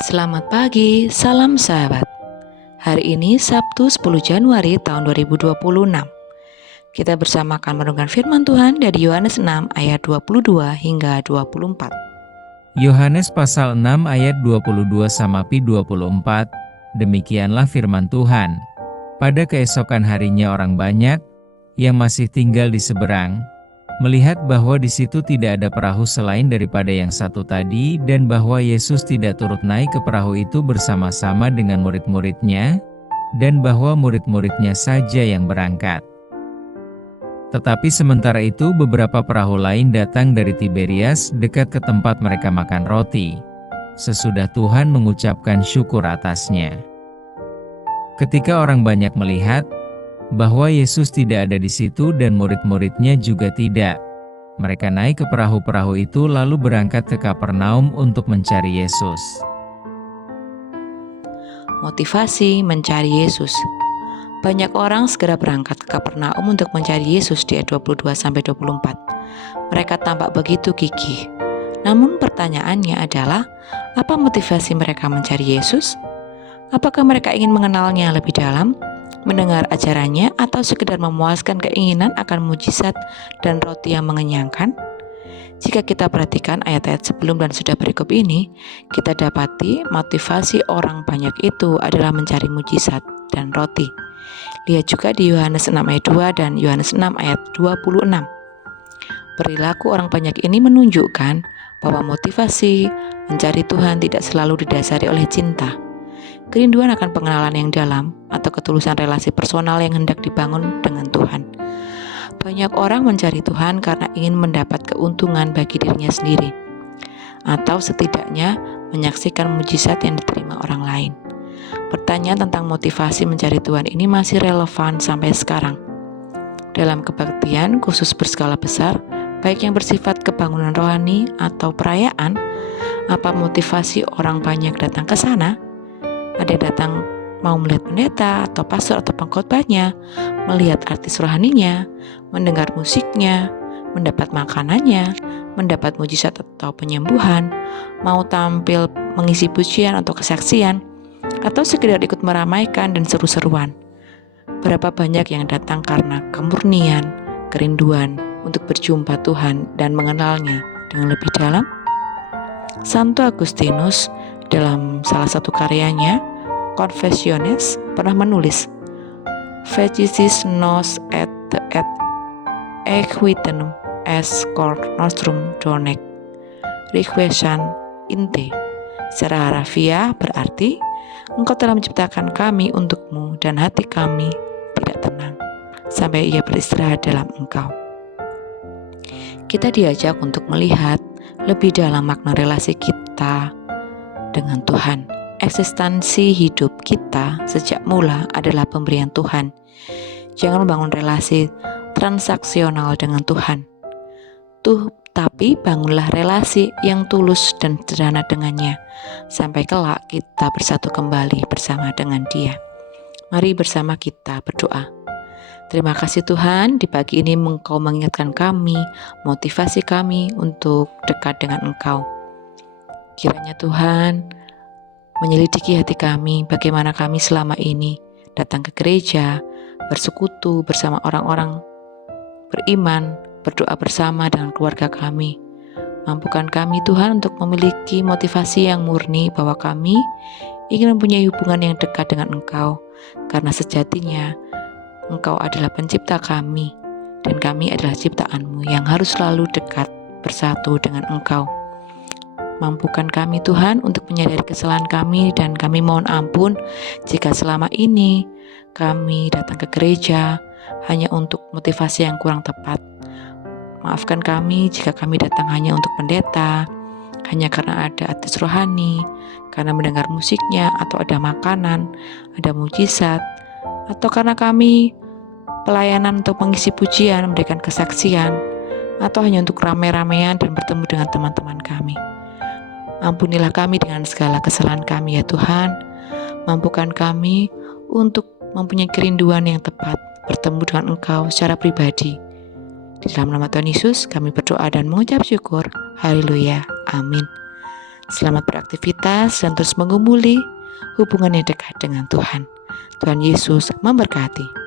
Selamat pagi, salam sahabat. Hari ini Sabtu 10 Januari tahun 2026. Kita bersama akan merenungkan firman Tuhan dari Yohanes 6 ayat 22 hingga 24. Yohanes pasal 6 ayat 22-24. Demikianlah firman Tuhan. Pada keesokan harinya orang banyak yang masih tinggal di seberang melihat bahwa di situ tidak ada perahu selain daripada yang satu tadi, dan bahwa Yesus tidak turut naik ke perahu itu bersama-sama dengan murid-muridnya, dan bahwa murid-muridnya saja yang berangkat. Tetapi sementara itu beberapa perahu lain datang dari Tiberias dekat ke tempat mereka makan roti, sesudah Tuhan mengucapkan syukur atasnya. Ketika orang banyak melihat bahwa Yesus tidak ada di situ dan murid-muridnya juga tidak, mereka naik ke perahu-perahu itu lalu berangkat ke Kapernaum untuk mencari Yesus. Motivasi mencari Yesus. Banyak orang segera berangkat ke Kapernaum untuk mencari Yesus di ayat 22-24. Mereka tampak begitu gigih. Namun pertanyaannya adalah, apa motivasi mereka mencari Yesus? Apakah mereka ingin mengenalnya lebih dalam, mendengar ajarannya, atau sekedar memuaskan keinginan akan mujizat dan roti yang mengenyangkan? Jika kita perhatikan ayat-ayat sebelum dan sudah berikut ini, kita dapati motivasi orang banyak itu adalah mencari mujizat dan roti. Lihat juga di Yohanes 6 ayat 2 dan Yohanes 6 ayat 26. Perilaku orang banyak ini menunjukkan bahwa motivasi mencari Tuhan tidak selalu didasari oleh cinta, kerinduan akan pengenalan yang dalam, atau ketulusan relasi personal yang hendak dibangun dengan Tuhan. Banyak orang mencari Tuhan karena ingin mendapat keuntungan bagi dirinya sendiri, atau setidaknya menyaksikan mujizat yang diterima orang lain. Pertanyaan tentang motivasi mencari Tuhan ini masih relevan sampai sekarang. Dalam kebaktian khusus berskala besar, baik yang bersifat kebangunan rohani atau perayaan, apa motivasi orang banyak datang ke sana? Ada yang datang mau melihat pendeta atau pastor atau pengkhotbahnya, melihat artis rohaninya, mendengar musiknya, mendapat makanannya, mendapat mujizat atau penyembuhan, mau tampil mengisi pujian atau kesaksian, atau sekedar ikut meramaikan dan seru-seruan. Berapa banyak yang datang karena kemurnian, kerinduan untuk berjumpa Tuhan dan mengenalnya dengan lebih dalam? Santo Agustinus dalam salah satu karyanya, Confessiones, pernah menulis, Fecisis nos et equitem est cor nostrum donec requiescant in te. Secara harafiah berarti, Engkau telah menciptakan kami untukmu dan hati kami tidak tenang sampai ia beristirahat dalam Engkau. Kita diajak untuk melihat lebih dalam makna relasi kita dengan Tuhan. Eksistensi hidup kita sejak mula adalah pemberian Tuhan. Jangan membangun relasi transaksional dengan Tuhan. Tapi bangunlah relasi yang tulus dan sederhana dengannya, sampai kelak kita bersatu kembali bersama dengan Dia. Mari bersama kita berdoa. Terima kasih Tuhan, di pagi ini Engkau mengingatkan kami, motivasi kami untuk dekat dengan Engkau. Kiranya Tuhan menyelidiki hati kami, bagaimana kami selama ini datang ke gereja, bersekutu bersama orang-orang beriman, berdoa bersama dengan keluarga kami. Mampukan kami Tuhan untuk memiliki motivasi yang murni bahwa kami ingin mempunyai hubungan yang dekat dengan Engkau, karena sejatinya Engkau adalah pencipta kami, dan kami adalah ciptaan-Mu yang harus selalu dekat bersatu dengan Engkau. Mampukan kami Tuhan untuk menyadari kesalahan kami, dan kami mohon ampun jika selama ini kami datang ke gereja hanya untuk motivasi yang kurang tepat. Maafkan kami jika kami datang hanya untuk pendeta, hanya karena ada artis rohani, karena mendengar musiknya, atau ada makanan, ada mujizat, atau karena kami pelayanan untuk mengisi pujian, memberikan kesaksian, atau hanya untuk rame-ramean dan bertemu dengan teman-teman kami. Ampunilah kami dengan segala kesalahan kami ya Tuhan. Mampukan kami untuk mempunyai kerinduan yang tepat, bertemu dengan Engkau secara pribadi. Di dalam nama Tuhan Yesus kami berdoa dan mengucap syukur. Haleluya. Amin. Selamat beraktivitas dan terus menggumuli hubungan yang dekat dengan Tuhan. Tuhan Yesus memberkati.